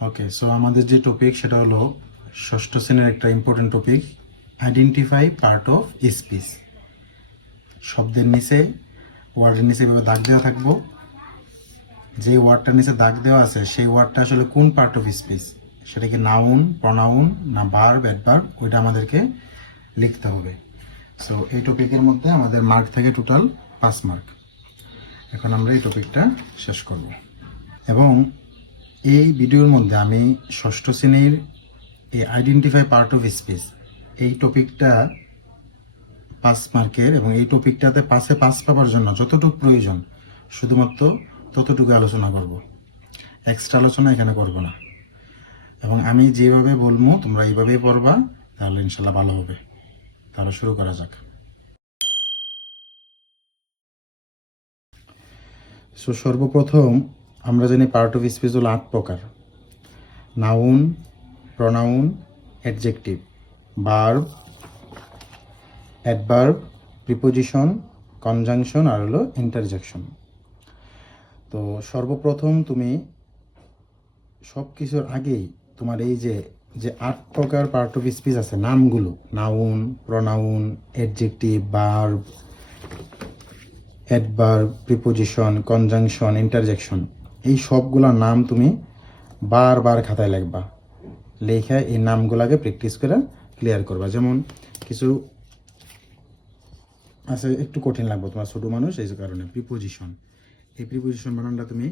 ওকে, so আমাদের যে topic সেটা হলো ষষ্ঠ শ্রেণীর একটা important topic, identify part of speech. শব্দের নিচে, ওয়ার্ডের নিচে এভাবে দাগ দেওয়া থাকবো। যে ওয়ার্ডটার নিচে দাগ দেওয়া আছে সেই ওয়ার্ডটা আসলে কোন পার্ট অফ স্পিচ, সেটা কি নাউন, প্রনাউন না ভার্ব, অ্যাডভার্ব, ওইটা আমাদেরকে লিখতে হবে। সো এই টপিকের মধ্যে আমাদের মার্ক থাকে টোটাল 5 মার্ক। এখন আমরা এই টপিকটা শেষ করব এবং এই ভিডিওর মধ্যে আমি ষষ্ঠ শ্রেণীর এই আইডেন্টিফাই পার্ট অফ স্পিচ এই টপিকটা 5 মার্কের, এবং এই টপিকটাতে 5-এ 5 পাওয়ার জন্য যতটুকু প্রয়োজন শুধুমাত্র ততটুকু আলোচনা করব, এক্সট্রা আলোচনা এখানে করব না। এবং আমি যেভাবে বলবো তোমরা এইভাবেই পড়বা, তাহলে ইনশাল্লাহ ভালো হবে। তাহলে শুরু করা যাক। সো সর্বপ্রথম আমরা জানি পার্ট অফ স্পিচ হলো 8 প্রকার: noun, pronoun, adjective, verb, adverb, preposition, conjunction আর হলো ইন্টারজেকশন। তো সর্বপ্রথম তুমি সব কিছুর আগেই তোমার এই যে যে 8 প্রকার পার্ট অফ স্পিচ আছে, নামগুলো noun, pronoun, adjective, verb, adverb, preposition, conjunction, interjection, এই সবগুলোর নাম তুমি বারবার খাতায় লিখবা। লেখা এই নামগুলোকে প্র্যাকটিস করে ক্লিয়ার করবা। যেমন কিছু আছে একটু কঠিন লাগবে তোমার, ছোটো মানুষ, এই কারণে প্রিপোজিশন। এই প্রিপোজিশন বানানটা তুমি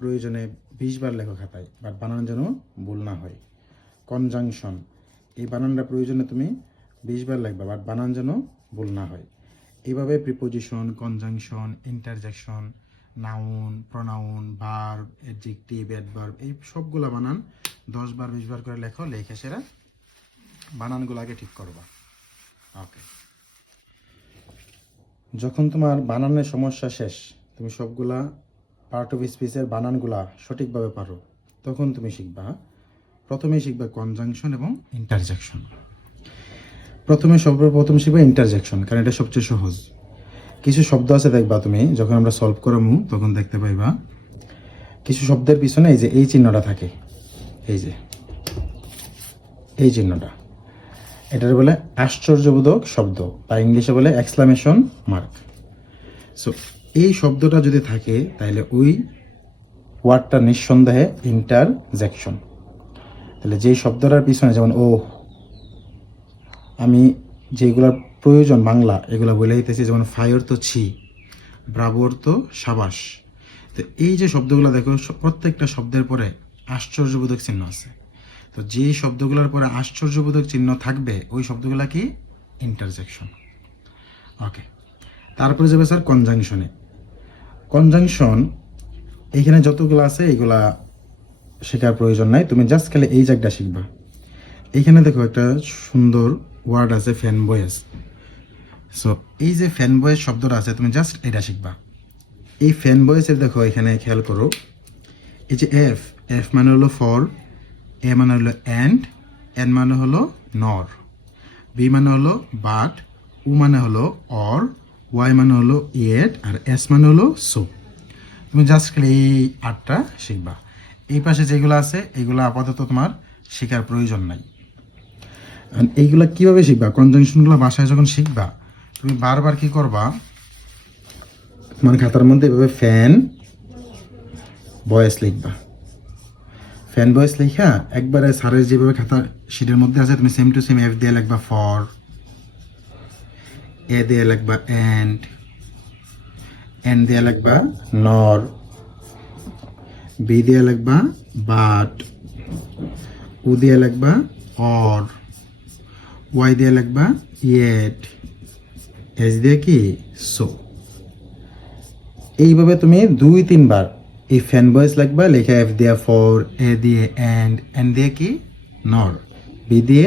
প্রয়োজনে 20 বার লেখো খাতায়, বাট বানান যেন ভুল না হয়। কনজাংশন, এই বানানটা প্রয়োজনে তুমি 20 বার লিখবা, বাট বানান যেন ভুল না হয়। এইভাবে preposition, conjunction, interjection, noun, pronoun, verb, adjective, adverb, এই সবগুলো বানান 10 বার 20 বার করে লেখো। লেখে সেরা বানানগুলো আগে ঠিক করবা। ওকে, যখন তোমার বানানের সমস্যা শেষ, তুমি সবগুলা পার্ট অফ স্পিচের বানানগুলা সঠিকভাবে পারো, তখন তুমি শিখবা। প্রথমেই শিখবা কনজাংশন এবং ইন্টারজেকশন। সর্বপ্রথম শিখবা ইন্টারজেকশন, কারণ এটা সবচেয়ে সহজ। কিছু শব্দ আছে দেখবা তুমি, যখন আমরা সলভ করামু তখন দেখতে পাইবা কিছু শব্দের পিছনে এই যে এই চিহ্নটা থাকে, এই যে এই চিহ্নটা, এটার বলে আশ্চর্যবোধক শব্দ, বা ইংলিশে বলে এক্সক্লামেশন মার্ক। সো এই শব্দটা যদি থাকে তাহলে ওই ওয়ার্ডটা নিঃসন্দেহে ইন্টারজেকশন। তাহলে যেই শব্দটার পিছনে, যেমন ও, আমি যেগুলোর প্রয়োজন বাংলা এগুলো বলে দিতেছি, যেমন ফায়ার তো ছি, ব্রাভোর তো সাবাস। তো এই যে শব্দগুলো দেখো, প্রত্যেকটা শব্দের পরে আশ্চর্যবোধক চিহ্ন আছে। তো যেই শব্দগুলোর পরে আশ্চর্যবোধক চিহ্ন থাকবে ওই শব্দগুলো কি ইন্টারজেকশন। ওকে, তারপরে যাবে স্যার কনজাংশনে। কনজাংশন এখানে যতগুলো আছে এগুলা শেখার প্রয়োজন নাই, তুমি জাস্ট খালি এই জায়গাটা শিখবা। এখানে দেখো একটা সুন্দর ওয়ার্ড আছে, ফ্যান বয়েস। সো এই যে ফ্যান বয়েস শব্দটা আছে, তুমি জাস্ট এটা শিখবা। এই ফ্যান বয়েসের দেখো এখানে খেয়াল করো, এই যে এফ, এফ মানে হলো ফর, এ মানে হলো অ্যান্ড, এন মানে হলো নর, বি মানে হলো বাট, উ মানে হলো অর, ওয়াই মানে হলো ইয়েট, আর এস মানে হলো সো। তুমি জাস্ট খালি এই 8টা শিখবা। এই পাশে যেগুলো আছে এগুলো আপাতত তোমার শেখার প্রয়োজন নাই। এইগুলা কিভাবে শিখবা, কনজাংশনগুলো বাসায় যখন শিখবা তুমি বারবার কি করবা, মানে খাতার মধ্যে এভাবে ফ্যান ভয়েস লিখবা। ফ্যান ভয়েস লিখা একবারে স্যারের যেভাবে খাতা শিটের মধ্যে আছে তুমি সেম টু সেম এফ দিয়ে লিখবা ফর, এ দিয়ে লিখবা অ্যান্ড, এন দিয়ে লিখবা নর, বি দিয়ে লিখবা বাট, উ দিয়ে লিখবা অর, ওয়াই দিয়ে লিখবা ইয়েট, এস দিয়ে কি সো। এইভাবে তুমি 2-3 বার এই ফ্যান ভয়েস লিখবা, লেখা এফ দিয়ে ফর, এ দিয়ে অ্যান্ড, এন দিয়ে কি নর, বি দিয়ে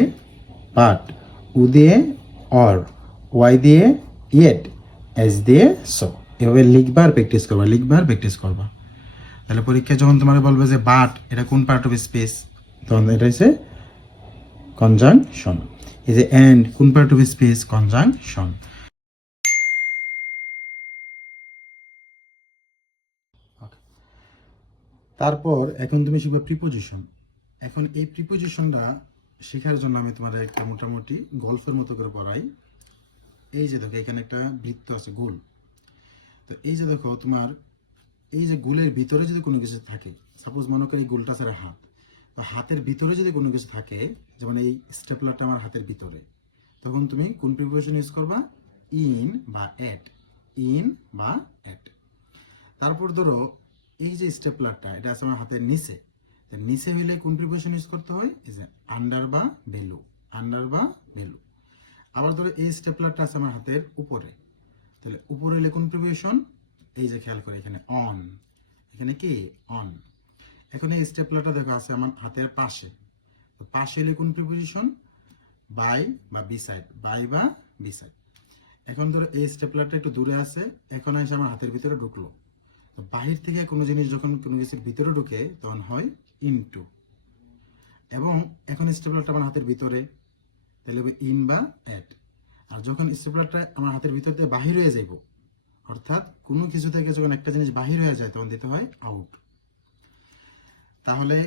বাট, উ দিয়ে অর, ওয়াই দিয়ে ইয়েট, এস দিয়ে সো। এভাবে লিখবার প্র্যাকটিস করবা, লিখবার প্র্যাকটিস করবা। তাহলে পরীক্ষায় যখন তোমার বলবে যে বাট এটা কোন পার্ট অফ স্পেস, তখন এটা হচ্ছে কনজাংশন। এই যে এন্ড কোন পার্ট অফ স্পেস, কনজাংশন। তারপর এখন তুমি শিখবে প্রিপোজিশন। এখন এই প্রিপোজিশনটা শেখার জন্য আমি তোমার একটা মোটামুটি গল্পের মতো করে পড়াই। এই যে দেখো এখানে একটা বৃত্ত আছে, গোল। তো এই যে দেখো তোমার এই যে গোলের ভিতরে যদি কোনো কিছু থাকে, সাপোজ মনে করি গোলটা ছাড়া হাত, তো হাতের ভিতরে যদি কোনো কিছু থাকে, যেমন এই স্টেপলারটা আমার হাতের ভিতরে, তখন তুমি কোন প্রিপোজিশন ইউজ করবা? ইন বা এট, ইন বা এট। তারপর ধরো এই যে স্টেপলারটা এটা আছে আমার হাতের নিচে, নিচে হইলে কোন প্রিপোজিশন ইউজ করতে হয়? এই যে আন্ডার বা বেলু, আন্ডার বা বেলু। আবার ধরো এই স্টেপলারটা আছে আমার হাতের উপরে, তাহলে উপরে হইলে কোন প্রিপোজিশন? এই যে খেয়াল করে এখানে অন, এখানে কি অন। এখন এই স্টেপলারটা দেখো আছে আমার হাতের পাশে, তো পাশে হলে কোন প্রিপোজিশন? বাই বা বিসাইড, বাই বা বিসাইড। এখন ধরো এই স্টেপলারটা একটু দূরে আছে, এখন এসে আমার হাতের ভিতরে ঢুকলো। তো বাহির থেকে কোনো জিনিস যখন কোনো কিছুর ভিতরে ঢুকে তখন হয় ইনটু। এবং এখন স্টেপলারটা আমার হাতের ভিতরে, তাহলে হবে ইন বা অ্যাট। আর যখন স্টেপলারটা আমার হাতের ভিতর দিয়ে বাহির হয়ে যাইব, অর্থাৎ কোনো কিছু থেকে যখন একটা জিনিস বাহির হয়ে যায় তখন দিতে হয় আউট। তাহলে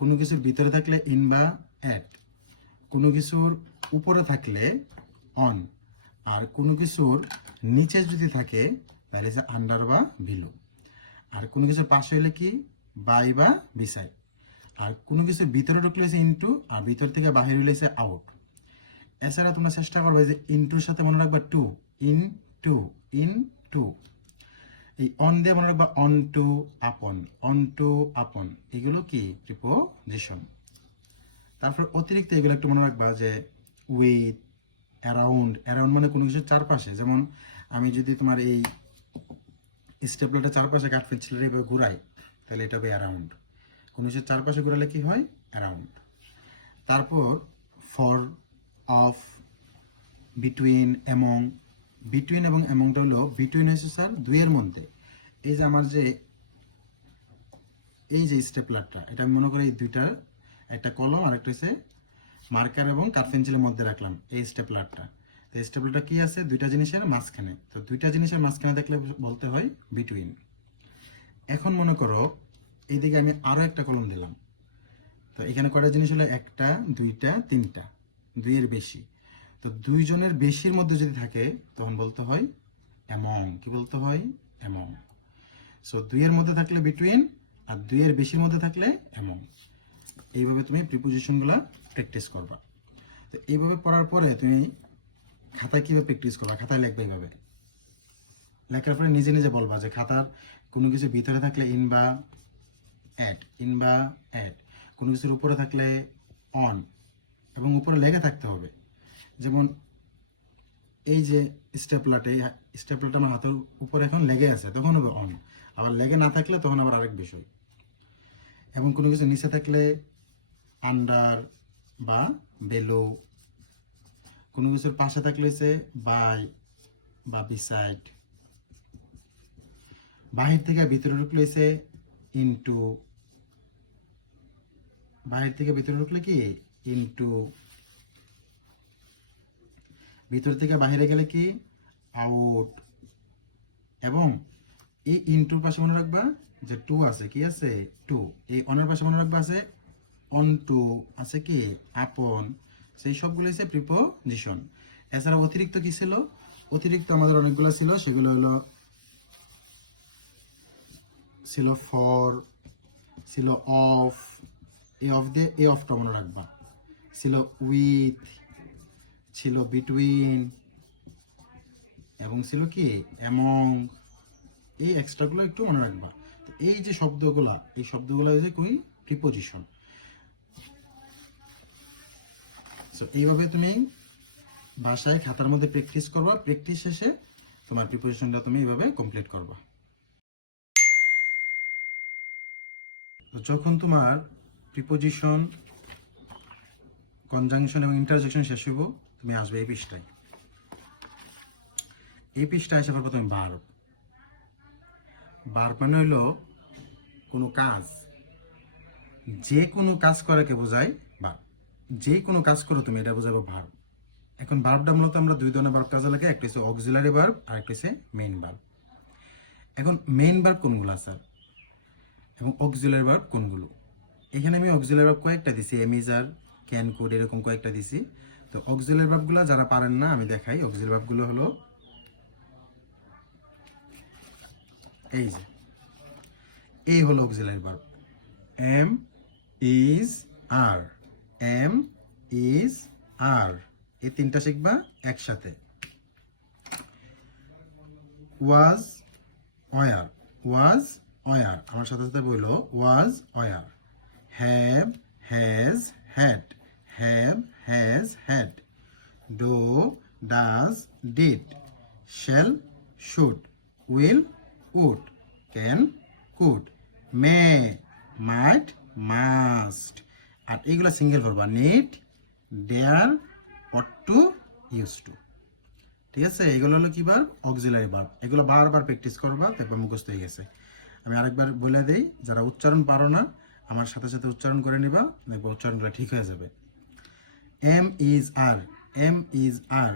কোনো কিছুর ভিতরে থাকলে ইন বা অ্যাট, কোনো কিছুর উপরে থাকলে অন, আর কোনো কিছুর নিচে যদি থাকে তাহলে আন্ডার বা বিলো। আর কোনো কিছুর পাশে হলে কি? বাই বা বিসাইড। আর কোনো কিছুর ভিতরে ঢুকলে হচ্ছে ইনটু, আর ভিতর থেকে বাহির হলে হচ্ছে আউট। এছাড়া তোমরা চেষ্টা করবে যে ইনটুর সাথে মনে রাখবা to, into, into. এই অন দিয়ে মনে রাখবা onto, upon, onto, upon. এগুলো কি? প্রিপোজিশন। তারপর অতিরিক্ত এগুলো একটু মনে রাখবা যে উইথ, অ্যারাউন্ড। অ্যারাউন্ড মানে কোনো কিছুর চারপাশে। যেমন আমি যদি তোমার এই স্টেপলারটা চারপাশে কাঠ পেন্সিলের এভাবে ঘুরাই, তাহলে এটা হবে অ্যারাউন্ড। কোনো কিছুর চারপাশে ঘুরালে কি হয়? অ্যারাউন্ড। তারপর for, of, between, among. Between এবং অ্যামংটা হলো, বিটুইন হয়েছে স্যার দুইয়ের মধ্যে। এই যে আমার যে এই যে স্টেপলারটা, এটা আমি মনে করি এই দুইটা, একটা কলম আর একটা হচ্ছে মার্কার এবং কাঠ পেন্সিলের মধ্যে রাখলাম এই স্টেপলারটা। তো স্টেপলারটা কি আছে? দুইটা জিনিসের মাঝখানে। তো দুইটা জিনিসের মাঝখানে দেখলে বলতে হয় বিটুইন। এখন মনে করো এইদিকে আমি আরো একটা কলম দিলাম, তো এখানে কয়টা জিনিস হলো? একটা, দুইটা, তিনটা, দুইয়ের বেশি। তো দুইজনের বেশির মধ্যে যদি থাকে তখন বলতে হয় অ্যামং। কি বলতে হয়? অ্যামং। সো দুইয়ের মধ্যে থাকলে বিটুইন, আর দুইয়ের বেশির মধ্যে থাকলে অ্যামং। এইভাবে তুমি প্রিপোজিশনগুলো প্র্যাকটিস করবা। তো এইভাবে পড়ার পরে তুমি খাতায় কিভাবে প্র্যাকটিস করবা? খাতায় লিখবে এইভাবে, লেখার পরে নিজে নিজে বলবা যে খাতার কোনো কিছু ভিতরে থাকলে ইন বা অ্যাট, ইন বা অ্যাট। কোনো কিছুর উপরে থাকলে অন, এবং উপরে লেগে থাকতে হবে। যেমন এই যে স্টেপলারটা আমার হাতের উপরে এখন লেগে আছে, তখন হবে অন। আবার লেগে না থাকলে তখন আবার আরেক বিষয়। এবং কোনো কিছু নিচে থাকলে আন্ডার বা বেলো। কোনো কিছুর পাশে থাকলে হচ্ছে বাই বা বিসাইড। বাহির থেকে ভিতরে ঢুকলে হচ্ছে ইনটু, বাহির থেকে ভিতরে ঢুকলে কি? ইনটু। ভিতর থেকে বাহিরে গেলে কি? আউট। এবং এই ইনটুর পাশে মনে রাখবা যে টু আছে, কি আছে? টু। এই অনের পাশে মনে রাখবা আছে অন টু, আছে কি? আপন। সেই সবগুলো হচ্ছে প্রিপোজিশন। এছাড়া অতিরিক্ত কি ছিল? অতিরিক্ত আমাদের অনেকগুলো ছিল, সেগুলো হলো ছিল ফর, ছিল অফ, এ অফ দিয়ে এ অফটা মনে রাখবা, ছিল উইথ, ছিল বিটুইন, এবং ছিল কি? অ্যামং। এই এক্সট্রাগুলো একটু মনে রাখবা। তো এই যে শব্দগুলা, এই শব্দগুলো হচ্ছে কি? প্রিপোজিশন। সো এইভাবে তুমি ভাষায় খাতার মধ্যে প্র্যাকটিস করবা, প্র্যাকটিস শেষে তোমার প্রিপোজিশনটা তুমি এইভাবে কমপ্লিট করবা। তো যখন তোমার প্রিপোজিশন, কনজাংশন এবং ইন্টারজেকশন শেষ হইব, তুমি আসবে এই পৃষ্ঠায়। এই পৃষ্ঠায় এসে পারবো তুমি ভার্ব। ভার্ব মানে হইলো কোনো কাজ, যে কোনো কাজ করাকে বোঝায় ভার্ব। যে কোনো কাজ করো তুমি, এটা বোঝাবো ভার্ব। এখন ভার্বটা মূলত আমরা দুই ধরনের ভার্ব কাজে লাগে, একটা হচ্ছে অক্সিলারি ভার্ব আর একটা হচ্ছে মেইন ভার্ব। এখন মেইন ভার্ব কোনগুলো স্যার, এবং অক্সিলারি ভার্ব কোনগুলো? এখানে আমি অক্সিলারি ভার্ব কয়েকটা দিছি, am is are, can, could, এরকম কয়েকটা দিছি। তো অক্সিলারি ভার্বগুলো যারা পারেন না আমি দেখাই। অক্সিলারি ভার্বগুলো হলো এই যে, এই হলো auxiliary verb, am is are, am is are, এই তিনটা শিখবা একসাথে। ওয়াজ ওয়ার, ওয়াজ ওয়ার, আমার সাথে সাথে বললো was were. Have has had, have has had. Do does did, shall should, will would, can could, may might must. আর এইগুলো single করবা, need, dare, ought to, use to. ঠিক আছে, এগুলো হলো কি ভার্ব? Auxiliary verb. এগুলো বারবার প্র্যাকটিস করবা, তারপর মুখস্থ হয়ে গেছে। আমি আরেকবার বলে দেই, যারা উচ্চারণ পারো না আমার সাথে সাথে উচ্চারণ করে নিবা, দেখবো উচ্চারণগুলো ঠিক হয়ে যাবে। Am is are, am is are.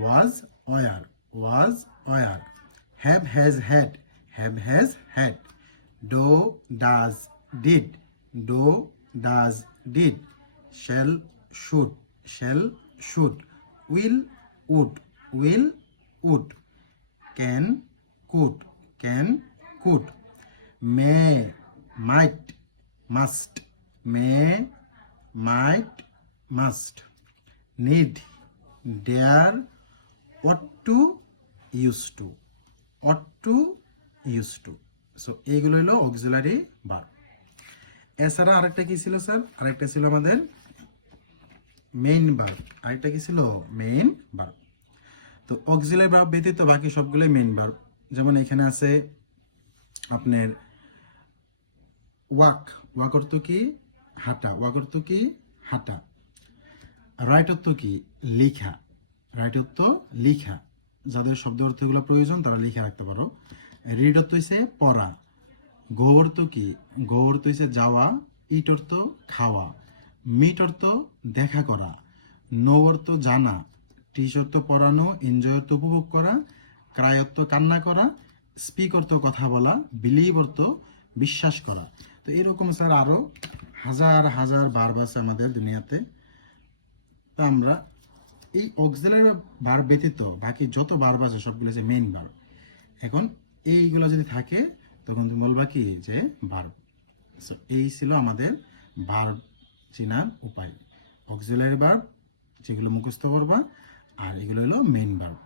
Was were, was were. Have has had, have has had. Do does did, do does did. Shall should, shall should. Will would, will would. Can could, can could. May might must, may might must. Need, dare, ought to, use to, ought to, use to. So এইগুলো হলো auxiliary verb. এছাড়া আরেকটা কি ছিল sir? আরেকটা ছিল আমাদের main verb. আরেকটা কি ছিল? Main verb. তো অক্সিলারি ভার্ব ব্যতীত বাকি সবগুলোই মেইন ভার্ব। যেমন এখানে আছে আপনার ওয়াক, ওয়াক অর্থ কি? হাঁটা, ওয়াক অর্থ কি? হাঁটা। রাইট অর্থ কি? লিখা, রাইট অর্থ লিখা। যাদের শব্দ অর্থগুলো প্রয়োজন তারা লিখে রাখতে পারো। রিড অর্থ হইছে পড়া। গো অর্থ কি? গো অর্থ হইছে যাওয়া। ইট অর্থ খাওয়া। মিট অর্থ দেখা করা। নো অর্থ জানা। টিচ অর্থ পড়ানো। এনজয় অর্থ উপভোগ করা। ক্রাই অর্থ কান্না করা। স্পিক অর্থ কথা বলা। বিলিভ অর্থ বিশ্বাস করা। তো এরকম স্যার আরো হাজার হাজার ভার্ব আছে আমাদের দুনিয়াতে। তা আমরা এই অক্সিলারি ভার্ব ব্যতীত বাকি যত ভার্ব আছে সবগুলো হচ্ছে মেইন ভার্ব। এখন এইগুলো যদি থাকে তখন তুমি বলবা কি যে ভার্ব। সো এই ছিল আমাদের ভার্ব চেনার উপায়। অক্সিলারি ভার্ব যেগুলো মুখস্থ করবা, আর এগুলো হলো মেইন ভার্ব।